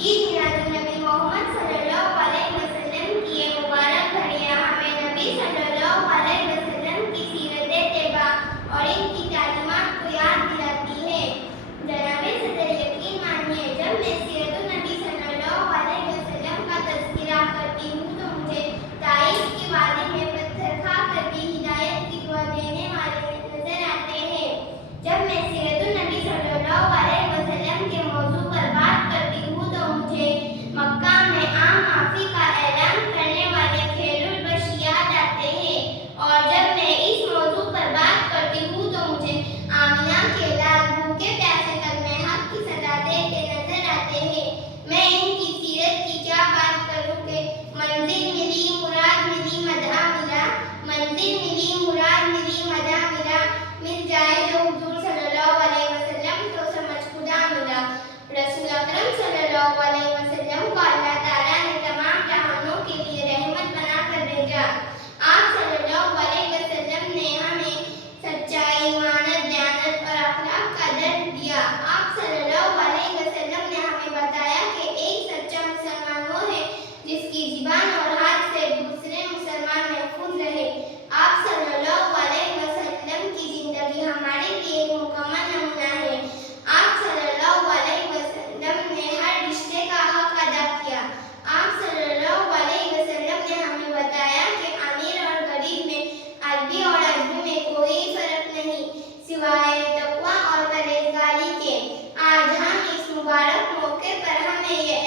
عید میلادالنبی محمد صلی اللہ علیہ وسلم کی یہ مبارک گھڑیاں ہمیں نبی صلی اللہ علیہ وسلم کی سیرت طیبہ اور ان کی تعلیمات کو یاد دلاتی ہے۔ جناب صدر یقین مانیے، جب میں سیرت النبی صلی اللہ علیہ وسلم کا تذکرہ کرتی ہوں تو مجھے طائف کی وادی میں پتھر کھا کر بھی ہدایت کی دعا دینے والے نظر آتے ہیں۔ جب میں سیرت النبی صلی اللہ علیہ وسلم کے موضوع پر بات کرتی ہوں تو مجھے مکہ میں عام معافی کا اعلان کرنے والے خیل البش یاد آتے ہیں، اور جب میں اس موضوع پر بات کرتی ہوں تو مجھے آمینہ کے لال بھوکے پیاسے تک میں حق کی صدا دیتے نظر آتے ہیں۔ میں ان کی سیرت کی کیا بات کروں کہ منزل ملی مراد ملی مدح ملا، منزل ملی مراد ملی مدح ملا، مل جائے جو حضور صلی اللہ علیہ وسلم تو سمجھ خدا ملا۔ رسول اکرم صلی اللہ علیہ وسلم کو اللہ تعالیٰ نے تمام جہانوں کے لیے رحمت بنا کر بھیجا۔ آپ صلی اللہ علیہ وسلم نے ہمیں سچائی، امانت، دیانت اور اخلاق کا درس دیا۔ آپ صلی اللہ علیہ وسلم نے ہمیں بتایا کہ ایک سچا مسلمان وہ ہے جس کی زبان اور ہاتھ سے دوسرے مسلمان محفوظ رہے۔ آپ صلی اللہ علیہ وسلم کی زندگی ہمارے لیے ایک مکمل نمونہ ہے۔ آپ صلی اللہ علیہ وسلم نے ہر رشتے کا حق ادا کیا۔ آپ صلی اللہ علیہ وسلم نے ہمیں بتایا کہ امیر اور غریب میں، عربی اور عجمی میں کوئی فرق نہیں، سوائے تقویٰ اور پرہیزگاری کے۔ آج ہم اس مبارک موقع پر ہمیں یہ